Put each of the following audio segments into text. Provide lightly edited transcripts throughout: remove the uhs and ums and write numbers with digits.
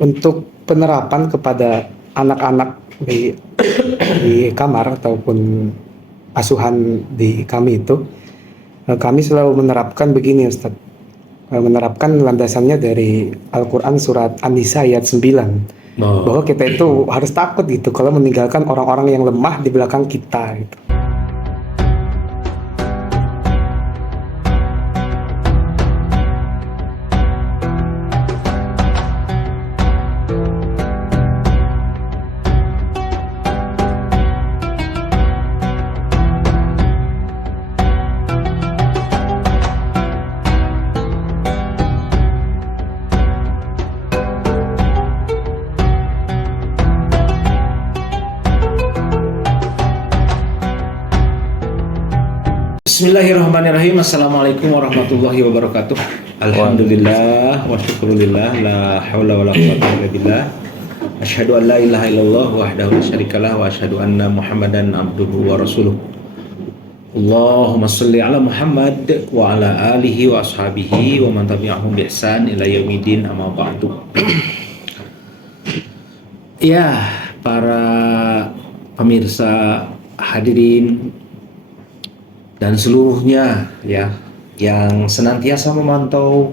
Untuk penerapan kepada anak-anak di kamar ataupun asuhan di kami itu, kami selalu menerapkan begini Ustaz. Menerapkan landasannya dari Al-Quran surat An-Nisa ayat 9, bahwa kita itu harus takut gitu kalau meninggalkan orang-orang yang lemah di belakang kita gitu. Bismillahirrahmanirrahim. Assalamualaikum warahmatullahi wabarakatuh. Alhamdulillah wa syukurillah, la haula wa la quwwata illa billah. Asyhadu an la ilaha illallah wahdahu la syarikalah wa asyhadu anna Muhammadan abduhu wa rasuluh. Allahumma shalli ala Muhammad wa ala alihi wa ashabihi wa man tabi'ahum bi ihsan ila yaumidin, amma ba'du. Ya, para pemirsa, hadirin dan seluruhnya ya yang senantiasa memantau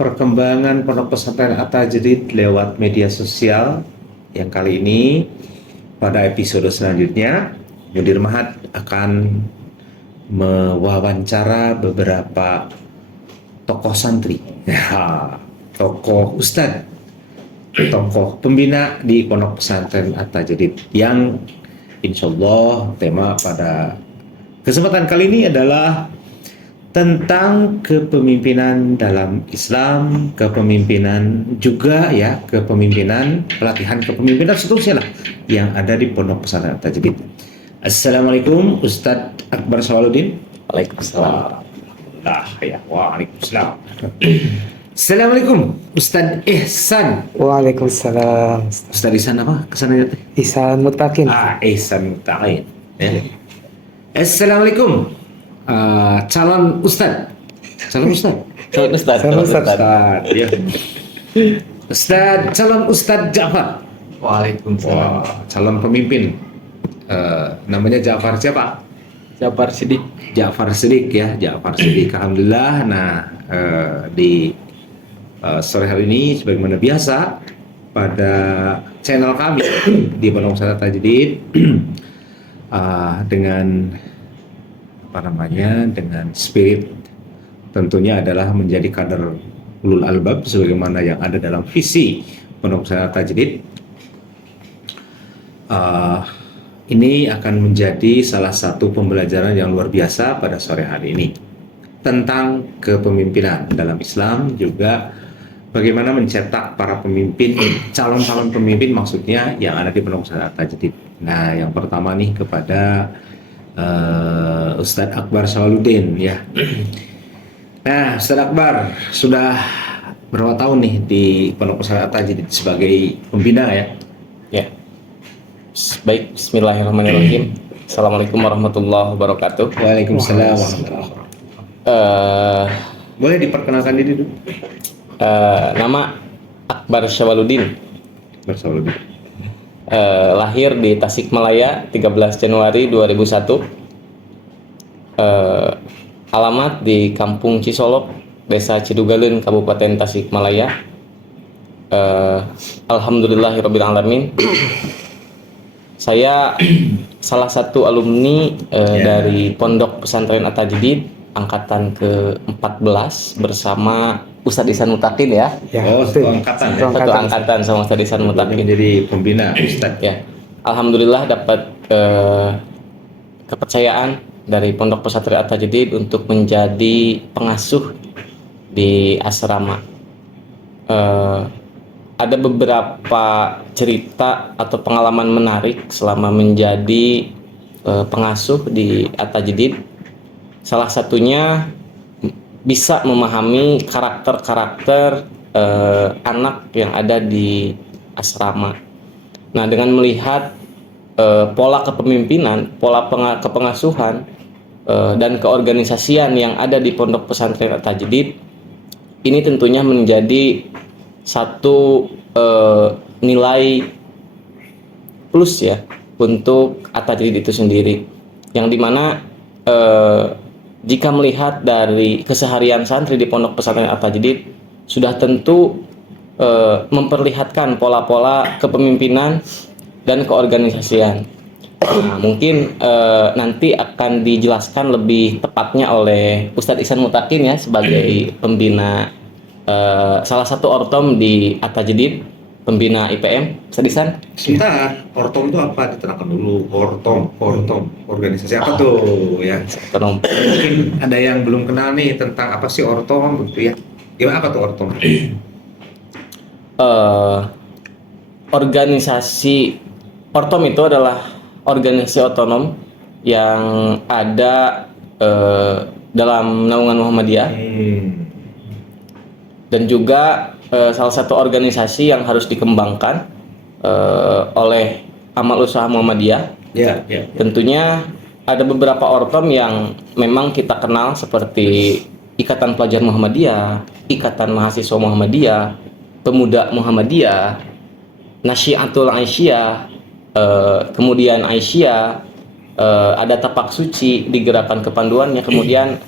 perkembangan Pondok Pesantren At-Tajdid lewat media sosial, yang kali ini pada episode selanjutnya Mudir Mahat akan mewawancara beberapa tokoh santri, ya, tokoh ustadz, tokoh pembina di Pondok Pesantren At-Tajdid, yang insya Allah tema pada kesempatan kali ini adalah tentang kepemimpinan dalam Islam, kepemimpinan juga ya, kepemimpinan, pelatihan kepemimpinan seterusnya lah yang ada di Pondok Pesantren At-Tajdid. Assalamualaikum Ustadz Akbar Syawaluddin. Waalaikumsalam. Waalaikumsalam. Assalamualaikum Ustadz Ihsan. Waalaikumsalam. Ustadz Ihsan apa kesannya? Ihsan Mutakin. Ihsan Mutakin. Ya. Assalamualaikum, calon Ustadz. Ya. Ustadz, calon Ustadz Ja'far. Waalaikumsalam. Calon pemimpin. Namanya Ja'far siapa? Ja'far Siddiq. Ja'far Siddiq ya, Ja'far Siddiq. Alhamdulillah. Nah, di sore hari ini sebagaimana biasa pada channel kami di Pondok Pesantren At-Tajdid, dengan dengan spirit tentunya adalah menjadi kader ulul albab sebagaimana yang ada dalam visi Pondok Pesantren At-Tajdid. Ini akan menjadi salah satu pembelajaran yang luar biasa pada sore hari ini tentang kepemimpinan dalam Islam, juga bagaimana mencetak para pemimpin, calon-calon pemimpin maksudnya yang ada di Pondok Pesantren At-Tajdid. Nah, yang pertama nih kepada Ustadz Akbar Syawaluddin ya. Nah, Ustadz Akbar sudah berapa tahun nih di Pondok Pesantren At-Tajdid sebagai pembina ya? Ya. Baik, bismillahirrahmanirrahim. Assalamualaikum warahmatullahi wabarakatuh. Waalaikumsalam warahmatullahi wabarakatuh. Boleh diperkenalkan diri dulu? Nama Akbar Syawaluddin. Akbar Syawaluddin. Lahir di Tasikmalaya 13 Januari 2001. Alamat di Kampung Cisolok, Desa Cidugaleun, Kabupaten Tasikmalaya. Alhamdulillahirabbil alamin. Saya salah satu alumni dari Pondok Pesantren At-Tajdid angkatan ke-14 bersama Ustadz Ihsan Mutakin ya. Satu angkatan. Satu angkatan sama Ustadz Ihsan Mutakin. Menjadi pembina Ustadz. Ya. Alhamdulillah dapat kepercayaan dari Pondok Pesantren At-Tajdid untuk menjadi pengasuh di asrama. Ada beberapa cerita atau pengalaman menarik selama menjadi pengasuh di At-Tajdid. Salah satunya bisa memahami karakter-karakter anak yang ada di asrama. Nah, dengan melihat pola kepemimpinan, pola kepengasuhan dan keorganisasian yang ada di Pondok Pesantren At-Tajdid, ini tentunya menjadi satu nilai plus ya untuk At-Tajrid itu sendiri, yang dimana jika melihat dari keseharian santri di pondok pesantren At-Tajrid sudah tentu memperlihatkan pola-pola kepemimpinan dan keorganisasian. Nah, mungkin nanti akan dijelaskan lebih tepatnya oleh Ustadz Ihsan Mutakin ya sebagai pembina salah satu ortom di At-Tajrid, pembina IPM. Ustadz Ihsan. Sebentar, ortom itu apa? Diterangkan dulu. Ortom, organisasi apa tuh ya? Ortom. Mungkin ada yang belum kenal nih tentang apa sih ortom gitu ya. Gimana apa tuh ortom? Organisasi ortom itu adalah organisasi otonom yang ada dalam naungan Muhammadiyah, dan juga salah satu organisasi yang harus dikembangkan oleh amal usaha Muhammadiyah. Ya. Tentunya ada beberapa ortom yang memang kita kenal seperti Ikatan Pelajar Muhammadiyah, Ikatan Mahasiswa Muhammadiyah, Pemuda Muhammadiyah, Nasyiatul Aisyah, kemudian Aisyah, ada Tapak Suci di gerakan kepanduannya, kemudian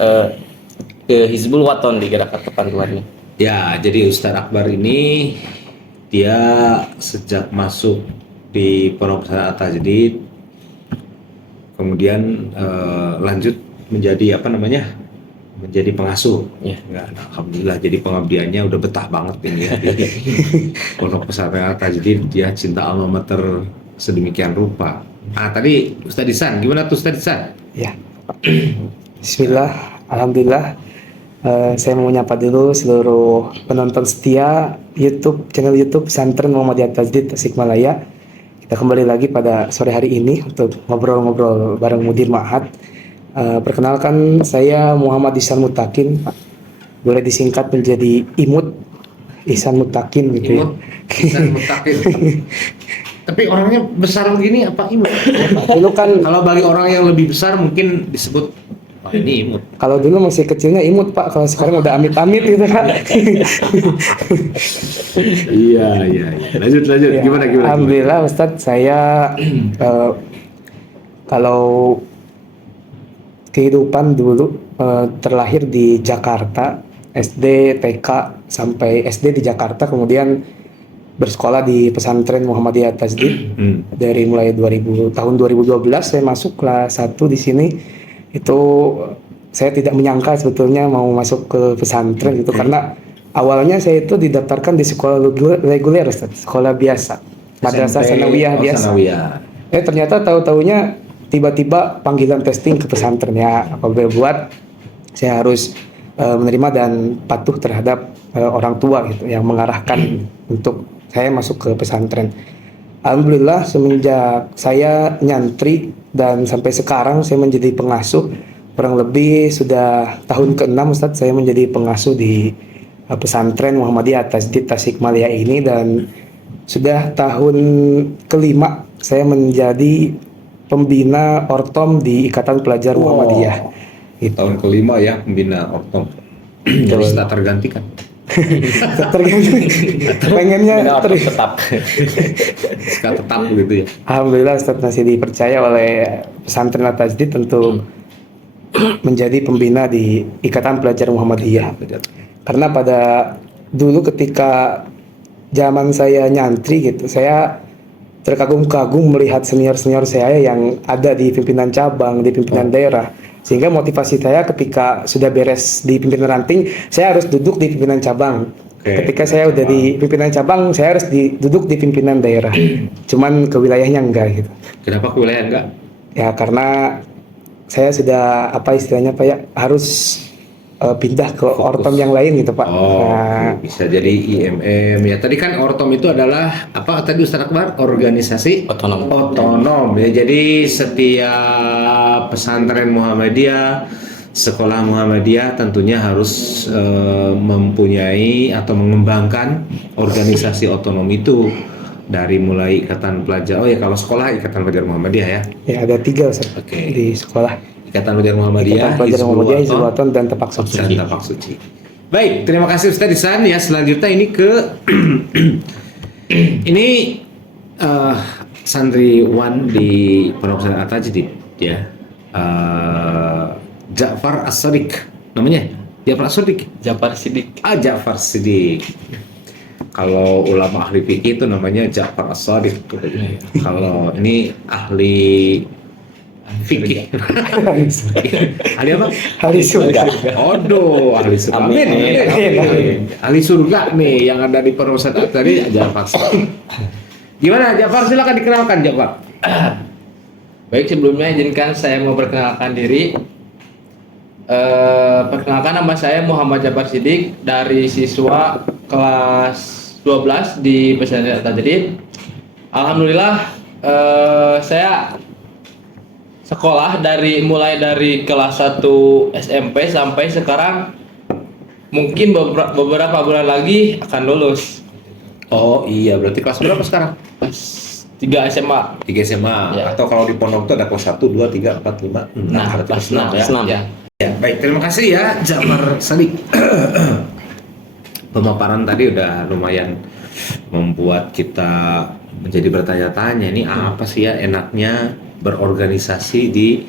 Hizbul Waton di gerakan kepanduannya. Ya, jadi Ustadz Akbar ini dia sejak masuk di Pondok Pesantren At-Tajrid, kemudian lanjut menjadi menjadi pengasuh. Ya. Alhamdulillah, jadi pengabdiannya udah betah banget ini ya di Pondok Pesantren At-Tajrid. Dia cinta alma mater sedemikian rupa. Tadi Ustadz Ihsan, gimana tuh Ustadz Ihsan? Ya. Bismillah, alhamdulillah. Saya mau menyapa dulu seluruh penonton setia channel YouTube Pesantren Muhammadiyah At-Tajrid Tasikmalaya. Kita kembali lagi pada sore hari ini untuk ngobrol-ngobrol bareng Mudir Ma'had. Perkenalkan, saya Muhammad Ihsan Mutakin, boleh disingkat menjadi Imut, Ihsan Mutakin gitu. Imut, Ihsan Mutakin. Tapi orangnya besar begini apa Imut? Dulu kan Kalau bagi orang yang lebih besar mungkin disebut ini Imut. kalau dulu masih kecilnya Imut Pak, kalau sekarang udah amit-amit gitu kan. Iya. Lanjut. Ya, Gimana? Alhamdulillah Ustadz, saya kalau kehidupan dulu terlahir di Jakarta, SD, TK sampai SD di Jakarta, kemudian bersekolah di pesantren Muhammadiyah At-Tajrid dari mulai tahun 2012 saya masuk kelas 1 di sini. Itu saya tidak menyangka sebetulnya mau masuk ke pesantren gitu, karena awalnya saya itu didaftarkan di sekolah reguler Ustaz, sekolah biasa, madrasah sanawiyah biasa. Ternyata tahu-taunya tiba-tiba panggilan testing ke pesantrennya, apabila buat saya harus menerima dan patuh terhadap orang tua gitu yang mengarahkan untuk saya masuk ke pesantren. Alhamdulillah semenjak saya nyantri dan sampai sekarang saya menjadi pengasuh, kurang lebih sudah tahun ke-6 Ustaz saya menjadi pengasuh di pesantren Muhammadiyah At-Tajrid Tasikmalaya ini, dan sudah tahun ke-5 saya menjadi pembina ortom di Ikatan Pelajar Muhammadiyah. Gitu. Tahun ke-5 ya pembina ortom. Terus tak tergantikan. Pengennya tetap. Tetap begitu ya. Alhamdulillah Ustaz masih dipercaya oleh pesantren At-Tajrid untuk menjadi pembina di Ikatan Pelajar Muhammadiyah. Karena pada dulu ketika zaman saya nyantri gitu, saya terkagum-kagum melihat senior-senior saya yang ada di pimpinan cabang, di pimpinan daerah. Sehingga motivasi saya ketika sudah beres di pimpinan ranting, saya harus duduk di pimpinan cabang. Ketika saya udah di pimpinan cabang, saya harus duduk di pimpinan daerah. Cuman ke wilayahnya enggak gitu. Kenapa ke wilayah enggak? Ya karena saya sudah istilahnya Pak ya, harus pindah ke ortom yang lain gitu Pak. Bisa jadi IMM ya. Tadi kan ortom itu adalah apa tadi Ustaz Akbar? Organisasi otonom ya. Jadi setiap pesantren Muhammadiyah, sekolah Muhammadiyah tentunya harus mempunyai atau mengembangkan organisasi otonom itu, dari mulai Ikatan Pelajar. Kalau sekolah Ikatan Pelajar Muhammadiyah ya. Ya ada 3 Ustaz di sekolah. Ikatan Pelajar Muhammadiyah, Hizbul Waton dan Tapak Suci. Baik, terima kasih Ustaz Ihsan ya. Selanjutnya ini ke Ini santriwan di Pondok Pesantren At-Tajdid ya. Ja'far As-Shadiq namanya. Ja'far As-Shadiq. Jafar Sidik. Ja'far Siddiq. Kalau ulama ahli fikih itu namanya Ja'far As-Shadiq. Kalau ini ahli fikih. Ahli apa? Ahli surga. Odo, ahli surga. Amin. Amin. Ahli surga nih yang ada di Pondok Pesantren tadi Ja'far. Gimana Ja'far? Silakan dikenalkan Ja'far. Baik, sebelumnya izinkan saya mau perkenalkan diri. Perkenalkan, nama saya Muhammad Jafar Sidik dari siswa kelas 12 di Pesantren At-Tajdid. Alhamdulillah, saya sekolah mulai dari kelas 1 SMP sampai sekarang, mungkin beberapa bulan lagi akan lulus. Oh iya, berarti kelas berapa sekarang? Kelas 3 SMA. 3 SMA. Ya. Atau kalau di pondok itu ada kelas 1, 2, 3, 4, 5, 6. Nah, Ada kelas 6 ya. 6. Ya. Ya, baik. Terima kasih ya Ja'far Shadiq. Pemaparan tadi udah lumayan membuat kita menjadi bertanya-tanya, ini apa sih ya enaknya berorganisasi di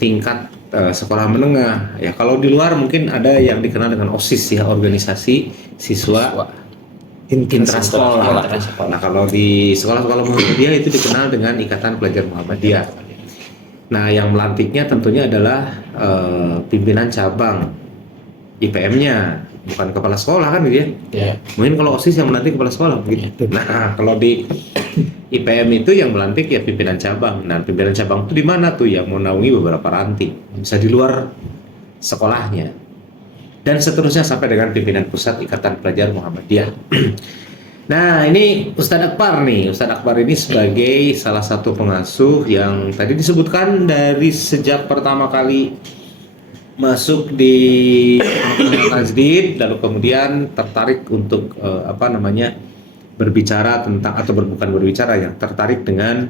tingkat sekolah menengah. Ya, kalau di luar mungkin ada yang dikenal dengan OSIS ya, organisasi siswa intrasekolah. Nah, kalau di sekolah-sekolah Muhammadiyah itu dikenal dengan Ikatan Pelajar Muhammadiyah. Nah, yang melantiknya tentunya adalah pimpinan cabang IPM-nya, bukan kepala sekolah kan gitu ya. Ya. Mungkin kalau OSIS yang melantik kepala sekolah begitu. Nah, kalau di IPM itu yang melantik ya pimpinan cabang. Nah, pimpinan cabang itu di mana tuh? Yang menaungi beberapa ranting. Bisa di luar sekolahnya. Dan seterusnya sampai dengan pimpinan pusat Ikatan Pelajar Muhammadiyah. Nah, ini Ustadz Akbar nih. Ustadz Akbar ini sebagai salah satu pengasuh yang tadi disebutkan dari sejak pertama kali masuk di Tajdid, lalu kemudian tertarik untuk berbicara tentang, atau bukan berbicara ya, tertarik dengan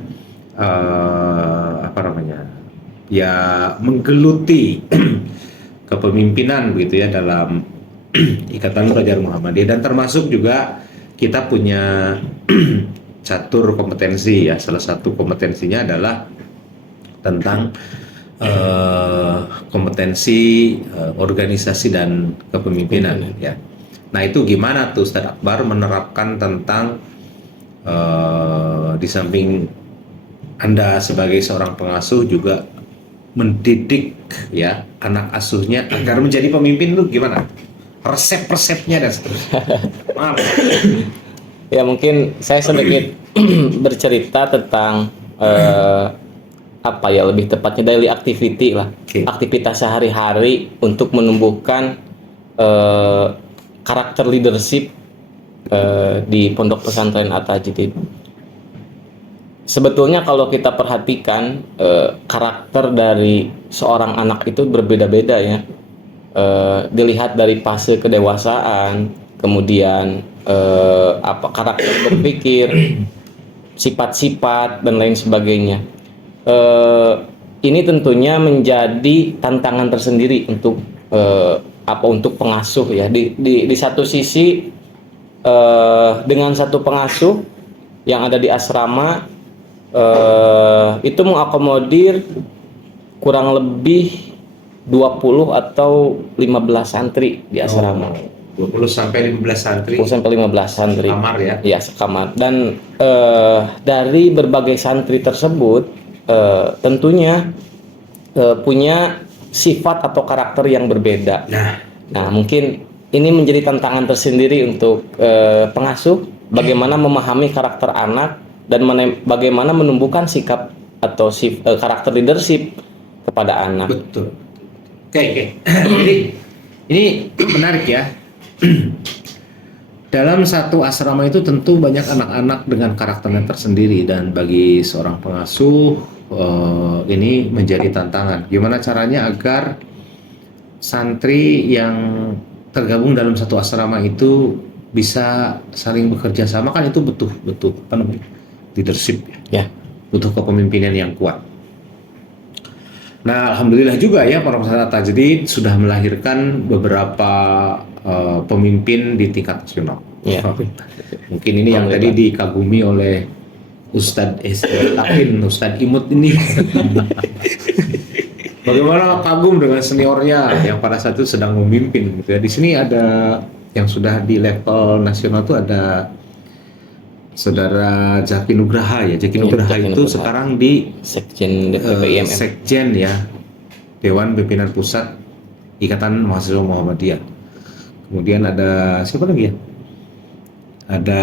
ya menggeluti kepemimpinan begitu ya dalam Ikatan Pelajar Muhammadiyah, dan termasuk juga kita punya catur kompetensi ya. Salah satu kompetensinya adalah tentang kompetensi organisasi dan kepemimpinan ya. Nah, itu gimana tuh Ustadz Akbar menerapkan tentang di samping Anda sebagai seorang pengasuh juga mendidik ya anak asuhnya agar menjadi pemimpin tuh gimana? Resep-resepnya dan seterusnya. Maaf. Ya, mungkin saya sedikit bercerita tentang lebih tepatnya daily activity lah. Oke. Aktivitas sehari-hari untuk menumbuhkan karakter leadership di Pondok Pesantren At-Tajdid. Sebetulnya kalau kita perhatikan karakter dari seorang anak itu berbeda-beda ya. Dilihat dari fase kedewasaan, kemudian karakter berpikir, sifat-sifat dan lain sebagainya. Ini tentunya menjadi tantangan tersendiri untuk untuk pengasuh ya. Di satu sisi dengan satu pengasuh yang ada di asrama itu mengakomodir kurang lebih 20 atau 15 santri di asrama. 20 sampai 15 santri. 20 sampai 15 santri. Kamar ya. Iya, sekamar. Dan dari berbagai santri tersebut tentunya punya sifat atau karakter yang berbeda. Nah, mungkin ini menjadi tantangan tersendiri untuk pengasuh bagaimana memahami karakter anak dan bagaimana menumbuhkan sikap atau karakter leadership kepada anak. Betul. Oke. Jadi ini menarik ya. Dalam satu asrama itu tentu banyak anak-anak dengan karakternya tersendiri, dan bagi seorang pengasuh ini menjadi tantangan. Gimana caranya agar santri yang tergabung dalam satu asrama itu bisa saling bekerja sama, kan itu butuh leadership Ya. Butuh kepemimpinan yang kuat. Nah, alhamdulillah juga ya Pondok Pesantren At-Tajdid sudah melahirkan beberapa pemimpin di tingkat nasional. Ya. Mungkin ini yang tadi dikagumi oleh Ustadz Takin, Ustadz Imut ini. Bagaimana kagum dengan seniornya yang pada saat itu sedang memimpin gitu ya. Di sini ada yang sudah di level nasional tuh ada Saudara Zaki Nugraha ya. Zaki Nugraha Zaki itu Nugraha. sekarang di Sekjen DPPIMM. Sekjen ya, Dewan Pimpinan Pusat Ikatan Mahasiswa Muhammadiyah. Kemudian ada siapa lagi ya? Ada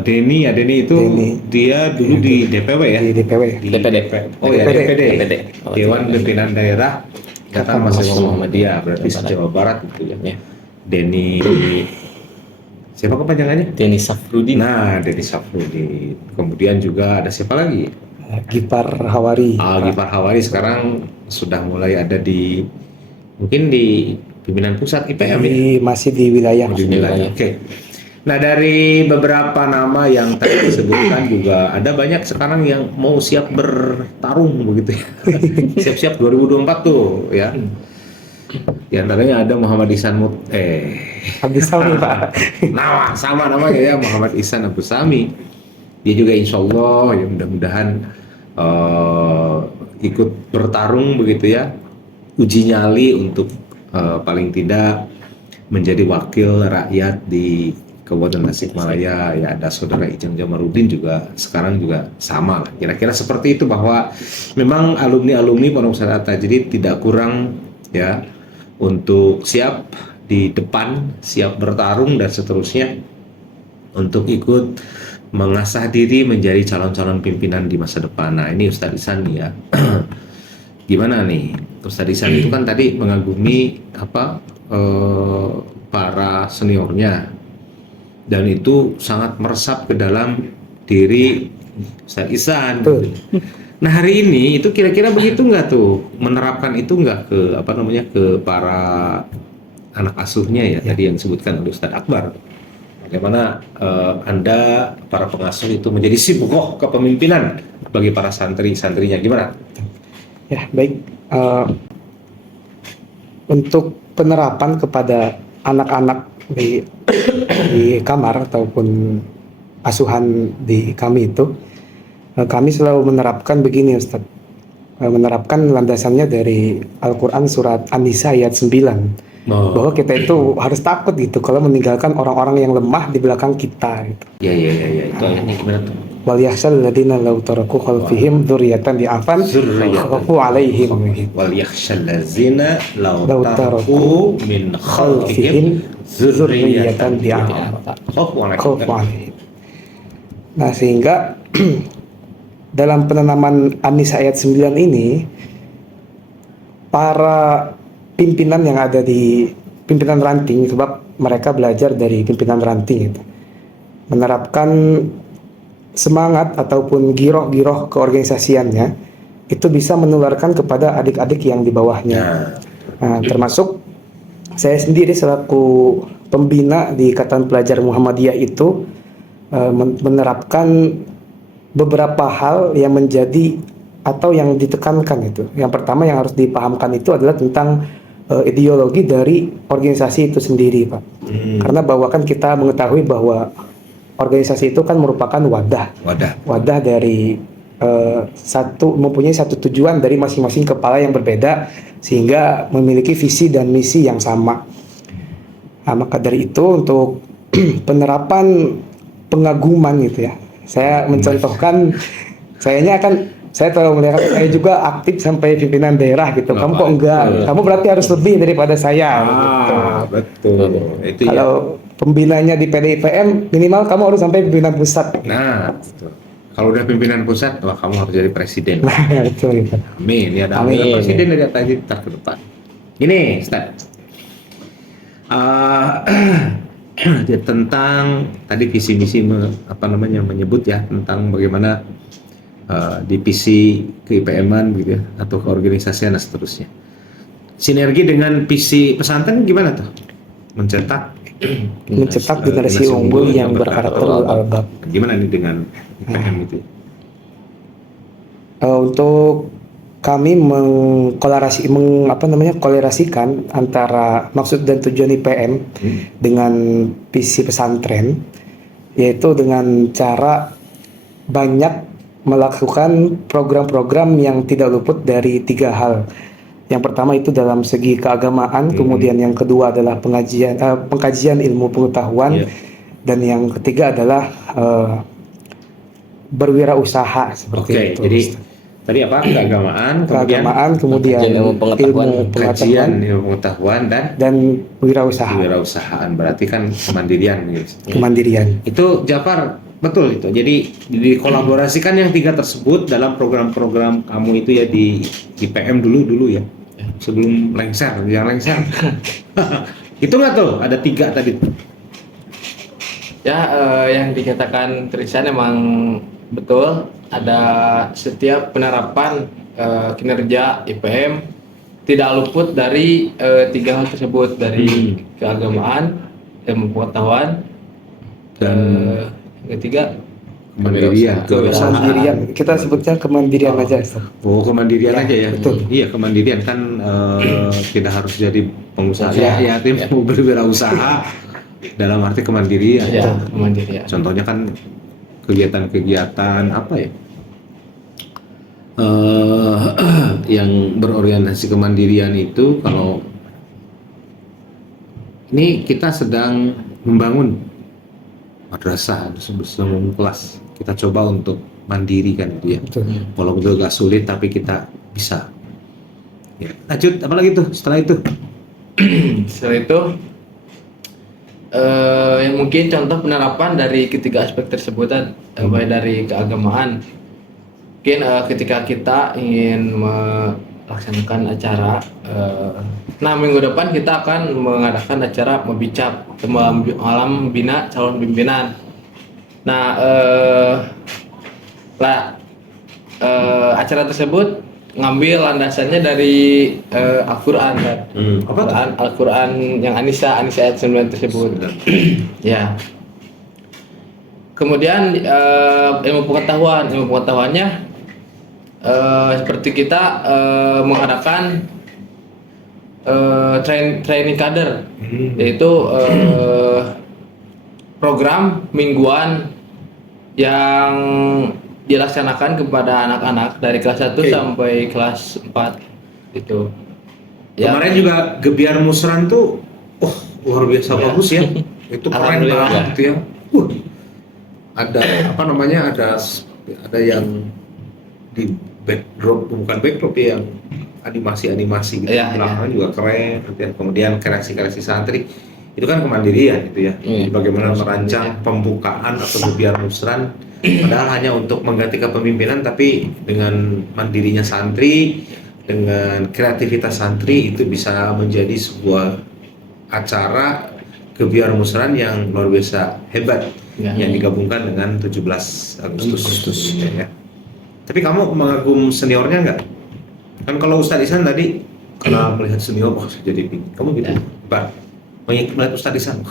Denny ya, Denny itu Denny. dia dulu di DPW ya. Di DPW. Di DPD. Oh ya, DPD. DPD. Oh, Dewan DPD. Pimpinan Daerah Ikatan Mahasiswa Muhammadiyah, berarti Jawa Barat. Jawa Barat gitu ya. Ya. Denny siapa kepanjangannya? Denny Safrudin. Nah, Denny Safrudin. Kemudian juga ada siapa lagi? Gipar Hawari. Gipar Hawari sekarang sudah mulai ada di mungkin di pimpinan pusat IPM ya. Masih di wilayah. Di wilayah. Oke. Nah, dari beberapa nama yang tadi disebutkan juga ada banyak sekarang yang mau siap bertarung begitu ya. Siap-siap 2024 tuh ya. Di antaranya ada Muhammad Ihsan Habis tahun Pak. Nama sama namanya ya, Muhammad Ihsan Abu Sami. Dia juga insya Allah ya mudah-mudahan ikut bertarung begitu ya, uji nyali untuk paling tidak menjadi wakil rakyat di Kabupaten Tasikmalaya. Ya ada Saudara Ijang Jamarudin juga sekarang juga sama lah. Kira-kira seperti itu, bahwa memang alumni-alumni Pondok Pesantren At-Tajrid tidak kurang ya untuk siap di depan, siap bertarung dan seterusnya untuk ikut mengasah diri menjadi calon-calon pimpinan di masa depan. Nah ini Ustadz Ihsan nih ya. Gimana nih Ustadz Ihsan itu kan tadi mengagumi para seniornya, dan itu sangat meresap ke dalam diri Ustadz Ihsan. Betul. Nah hari ini itu kira-kira begitu nggak tuh, menerapkan itu nggak ke ke para anak asuhnya ya, tadi yang disebutkan oleh Ustadz Akbar. Bagaimana Anda para pengasuh itu menjadi sibgoh kepemimpinan bagi para santri-santrinya, gimana? Ya baik. Untuk penerapan kepada anak-anak di kamar ataupun asuhan di kami itu, kami selalu menerapkan begini Ustaz. Menerapkan landasannya dari Al-Quran surat An-Nisa ayat 9. Bahwa kita itu harus takut gitu kalau meninggalkan orang-orang yang lemah di belakang kita gitu. Ya, itu ayatnya gimana tuh? Wal yakhshal ladzina law taraku khalfihim dzurriyyatan di'afan khafu 'alaihim gitu. Wal yakhshal ladzina law Law taraku taraku min khalfihim khalfihim dzurriyyatan dzurriyyatan di'afan khafu khafu 'alaihim. Nah, sehingga dalam penanaman An-Nisa ayat 9 ini, para pimpinan yang ada di pimpinan ranting, sebab mereka belajar dari pimpinan ranting itu, menerapkan semangat ataupun giroh-giroh keorganisasiannya, itu bisa menularkan kepada adik-adik yang di bawahnya. Nah, termasuk saya sendiri selaku pembina di Ikatan Pelajar Muhammadiyah itu menerapkan beberapa hal yang menjadi atau yang ditekankan itu. Yang pertama yang harus dipahamkan itu adalah tentang ideologi dari organisasi itu sendiri, Pak. Karena bahwa kan kita mengetahui bahwa organisasi itu kan merupakan wadah dari mempunyai satu tujuan dari masing-masing kepala yang berbeda, sehingga memiliki visi dan misi yang sama. Nah, maka dari itu untuk penerapan pengaguman gitu ya, saya mencontohkan, saya tahu melihat saya juga aktif sampai pimpinan daerah gitu. Kamu kok enggak? Kamu berarti harus lebih daripada saya. Gitu. Betul. Itu kalau pembinanya di PDIPM, minimal kamu harus sampai pimpinan pusat. Nah, betul. Kalau udah pimpinan pusat, wah kamu harus jadi presiden. Nah, betul itu. Amin. Ya, ada Amin. presiden dari atas ke depan. Ini, Ustaz. Tentang tadi visi misi menyebut ya tentang bagaimana divisi ke IPM-an gitu ya, atau keorganisasian dan seterusnya. Sinergi dengan visi pesantren gimana tuh? Mencetak generasi unggul yang berkarakter al-albab. Gimana nih dengan IPM itu? Untuk kami kolerasikan antara maksud dan tujuan IPM dengan visi pesantren, yaitu dengan cara banyak melakukan program-program yang tidak luput dari 3 hal. Yang pertama itu dalam segi keagamaan, kemudian yang kedua adalah pengkajian ilmu pengetahuan, dan yang ketiga adalah berwirausaha seperti Oke, itu. jadi tadi apa? Keagamaan, Kemudian Kajian ilmu pengetahuan, kajian ilmu pengetahuan dan wirausaha, kewirausahaan. Berarti kan kemandirian gitu. kemandirian. Itu Jafar, betul itu. Jadi dikolaborasikan yang 3 tersebut dalam program-program kamu itu ya di PM dulu ya. Sebelum lengser, yang lengser. Itu nggak tuh? Ada 3 tadi. Ya, yang dikatakan Tristan emang betul. Ada setiap penerapan kinerja IPM tidak luput dari 3 hal tersebut, dari keagamaan, ilmu pengetahuan, Dan yang ketiga kemandirian. kewirausahaan. Kemandirian. Kita sebutnya kemandirian aja, Ustaz. Oh, kemandirian Ya, aja ya. betul. Iya, kemandirian kan tidak harus jadi pengusaha. Ya. Ya, tim mau berwirausaha dalam arti kemandirian. Ya, kemandirian. Contohnya kan kegiatan-kegiatan apa ya? Yang berorientasi kemandirian itu, kalau ini kita sedang membangun madrasah sebelum kelas, kita coba untuk mandiri kan gitu ya. Betul. Walaupun itu agak sulit tapi kita bisa. Ya. Lanjut, apalagi tuh setelah itu? Setelah itu yang mungkin contoh penerapan dari ketiga aspek tersebut, baik dari keagamaan. Mungkin ketika kita ingin melaksanakan acara, minggu depan kita akan mengadakan acara Mebicap, malam bina calon pimpinan. Nah, acara tersebut ngambil landasannya dari Al-Quran kan. Apa tuh? Al-Quran yang Anisa ayat 9 tersebut. Ya. Kemudian ilmu pengetahuannya seperti kita mengadakan training kader, yaitu program mingguan yang dilaksanakan kepada anak-anak dari kelas 1 sampai kelas 4 itu. Ya. Kemarin juga Gebiar Musran tuh luar biasa bagus ya. Itu keren Alhamdulillah. banget ya. Ada apa namanya? Ada yang di backdrop, bukan backdrop ya, yang animasi gitu. Iya, Belakangnya juga keren. Kemudian kreasi santri. Itu kan kemandirian gitu ya. Jadi bagaimana merancang pembukaan atau Gebiar Musran, padahal hanya untuk mengganti kepemimpinan, tapi dengan mandirinya santri, dengan kreativitas santri, itu bisa menjadi sebuah acara Gebiar Musran yang luar biasa hebat, yang digabungkan dengan 17 Agustus. Ya. Tapi kamu mengagum seniornya nggak? Kan kalau Ustadz Ihsan tadi karena melihat senior, jadi bingung. Kamu gitu, Pak? Melihat Ustadz Ihsan,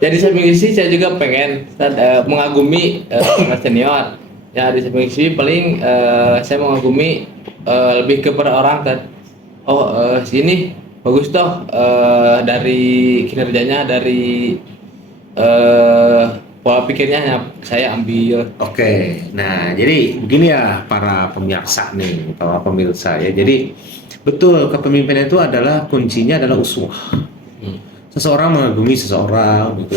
Jadi samping isi saya juga pengen mengagumi senior. Ya, di samping isi paling saya mengagumi lebih kepada orang kan. Sini bagus toh, dari kinerjanya, dari pola pikirnya saya ambil. Oke, nah jadi begini ya para pemirsa nih, para pemirsa ya. Jadi betul, kepemimpinan itu adalah kuncinya adalah uswah. Seseorang mengagumi seseorang gitu.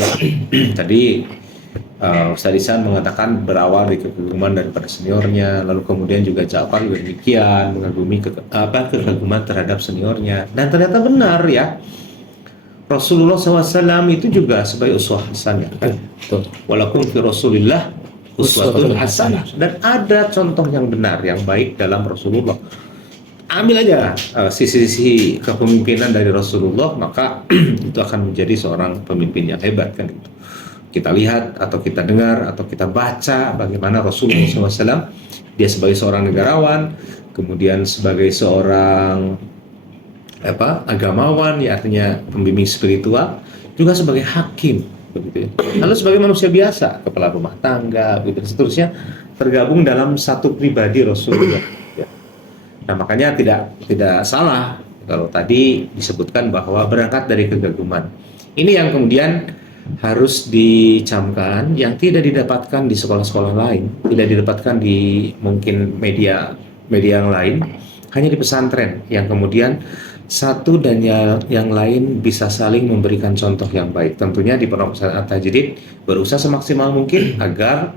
Tadi Ustadz Ihsan mengatakan berawal dari kekaguman daripada seniornya, lalu kemudian juga Ja'far juga demikian, mengagumi kekaguman terhadap seniornya, dan ternyata benar ya. Rasulullah SAW itu juga sebagai uswah hasanah kan? Walakum fi Rasulillah uswatun hasanah, dan ada contoh yang benar, yang baik dalam Rasulullah. Ambil aja sisi-sisi kepemimpinan dari Rasulullah, maka itu akan menjadi seorang pemimpin yang hebat kan gitu. Kita lihat atau kita dengar atau kita baca bagaimana Rasulullah SAW, dia sebagai seorang negarawan, kemudian sebagai seorang agamawan, ya artinya pembimbing spiritual, juga sebagai hakim begitu ya. Lalu sebagai manusia biasa, kepala rumah tangga begitu dan seterusnya, tergabung dalam satu pribadi Rasulullah. Ya. Nah, makanya tidak salah kalau tadi disebutkan bahwa berangkat dari kekaguman. Ini yang kemudian harus dicamkan, yang tidak didapatkan di sekolah-sekolah lain, tidak didapatkan di mungkin media yang lain, hanya di pesantren yang kemudian satu dan yang lain bisa saling memberikan contoh yang baik. Tentunya di Pondok Pesantren At-Tajdid berusaha semaksimal mungkin agar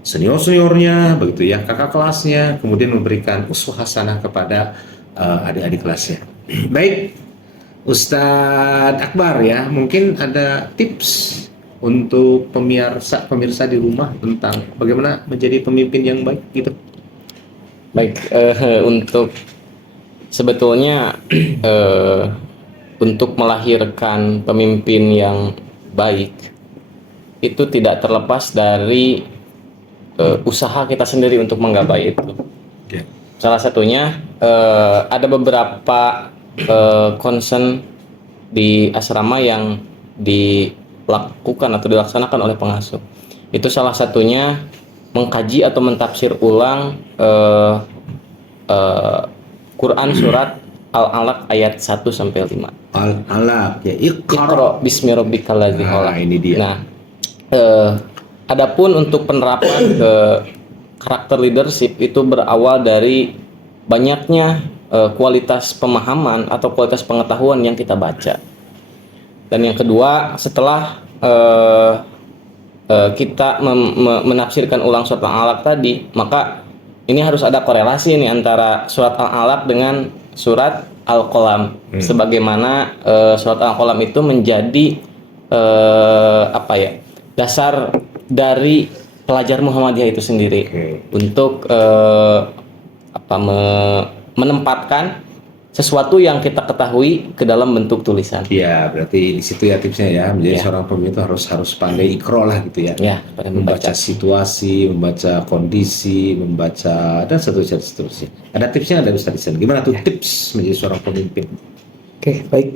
senior-seniornya, begitu ya, kakak kelasnya, kemudian memberikan uswah hasanah kepada adik-adik kelasnya. Baik, Ustadz Akbar ya, mungkin ada tips untuk pemirsa di rumah tentang bagaimana menjadi pemimpin yang baik gitu. Baik, untuk sebetulnya untuk melahirkan pemimpin yang baik itu tidak terlepas dari usaha kita sendiri untuk menggapai itu. Okay. Salah satunya ada beberapa concern di asrama yang dilakukan atau dilaksanakan oleh pengasuh. Itu salah satunya mengkaji atau mentafsir ulang Quran surat Al-Alaq ayat 1 sampai 5. Al-Alaq ya, Iqra bismi rabbikal ladzi khalaq. Ini dia. Nah, adapun untuk penerapan karakter leadership itu berawal dari banyaknya kualitas pemahaman atau kualitas pengetahuan yang kita baca. Dan yang kedua, setelah kita menafsirkan ulang surat Al-Alaq tadi, maka ini harus ada korelasi nih antara surat Al-Alaq dengan surat Al-Qalam. Sebagaimana surat Al-Qalam itu menjadi dasar dari pelajar Muhammadiyah itu sendiri untuk menempatkan sesuatu yang kita ketahui ke dalam bentuk tulisan. Ya, berarti di situ ya tipsnya ya, menjadi seorang pemimpin itu harus pandai ikro lah gitu ya. Ya, membaca situasi, membaca kondisi, membaca dan seterusnya. Ada tipsnya ada Ustaz Ihsan. Gimana tuh tips menjadi seorang pemimpin? Oke, baik.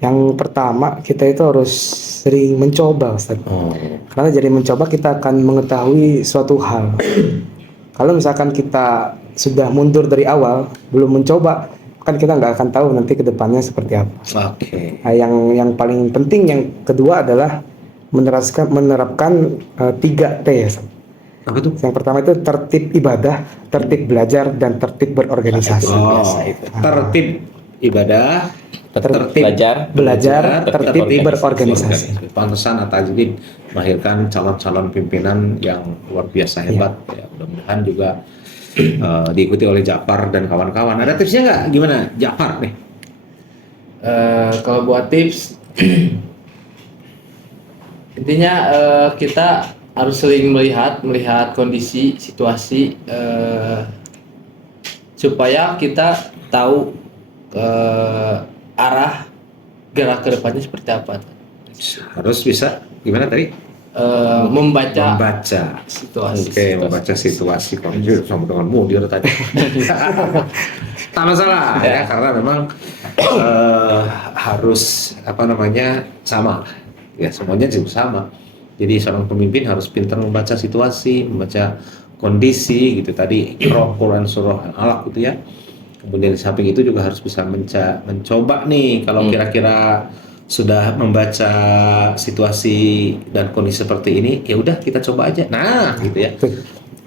Yang pertama kita itu harus sering mencoba, Ustaz. Karena jadi mencoba kita akan mengetahui suatu hal. Kalau misalkan kita sudah mundur dari awal, belum mencoba, kan kita nggak akan tahu nanti ke depannya seperti apa. Oke. Nah, yang paling penting yang kedua adalah menerapkan 3T ya. Apa tuh? Yang pertama itu tertib ibadah, tertib belajar, dan tertib berorganisasi. Tertib ibadah, tertib belajar, tertib berorganisasi. Pantesan At-Tajdid melahirkan calon-calon pimpinan yang luar biasa hebat. Ya, mudah-mudahan juga diikuti oleh Ja'far dan kawan-kawan. Ada tipsnya nggak? Gimana Ja'far nih? Kalau buat tips, intinya kita harus sering melihat kondisi, situasi, supaya kita tahu arah gerak ke depannya seperti apa. Harus bisa gimana tadi? Membaca situasi. Oke, membaca situasi konflik sama denganmu dia tadi. Tak masalah ya, karena memang harus sama. Ya, semuanya juga sama. Jadi seorang pemimpin harus pintar membaca situasi, membaca kondisi gitu tadi, Quran surah Al-Alaq gitu ya. Kemudian di samping itu juga harus bisa mencoba nih kalau kira-kira sudah membaca situasi dan kondisi seperti ini, ya udah kita coba aja. Nah, gitu ya.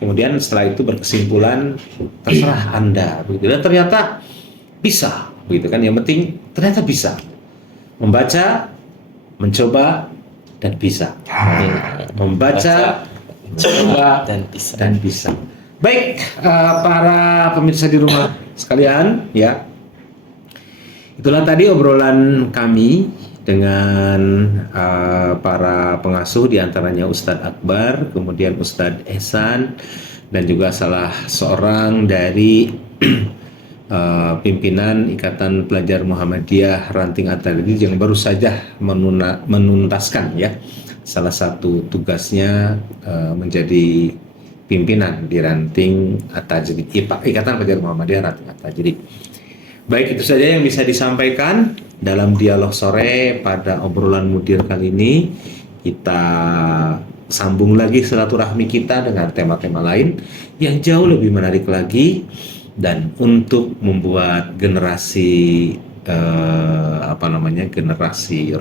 Kemudian setelah itu berkesimpulan terserah Anda, begitu. Dan ternyata bisa, begitu kan? Yang penting ternyata bisa membaca, mencoba, dan bisa. Membaca, mencoba, dan bisa. Baik, para pemirsa di rumah sekalian, ya. Itulah tadi obrolan kami dengan para pengasuh, diantaranya Ustadz Akbar, kemudian Ustadz Ihsan, dan juga salah seorang dari pimpinan Ikatan Pelajar Muhammadiyah Ranting At-Tajdid yang baru saja menuntaskan ya salah satu tugasnya menjadi pimpinan di Ranting At-Tajdid, Ikatan Pelajar Muhammadiyah Ranting At-Tajdid. Baik, itu saja yang bisa disampaikan dalam dialog sore pada obrolan mudir kali ini. Kita sambung lagi silaturahmi kita dengan tema-tema lain yang jauh lebih menarik lagi, dan untuk membuat generasi generasi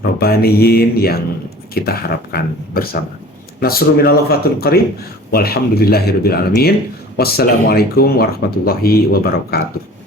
robbaniyin yang kita harapkan bersama. Nasrul minallah fatul qarib walhamdulillahirabbil alamin. Wassalamualaikum warahmatullahi wabarakatuh.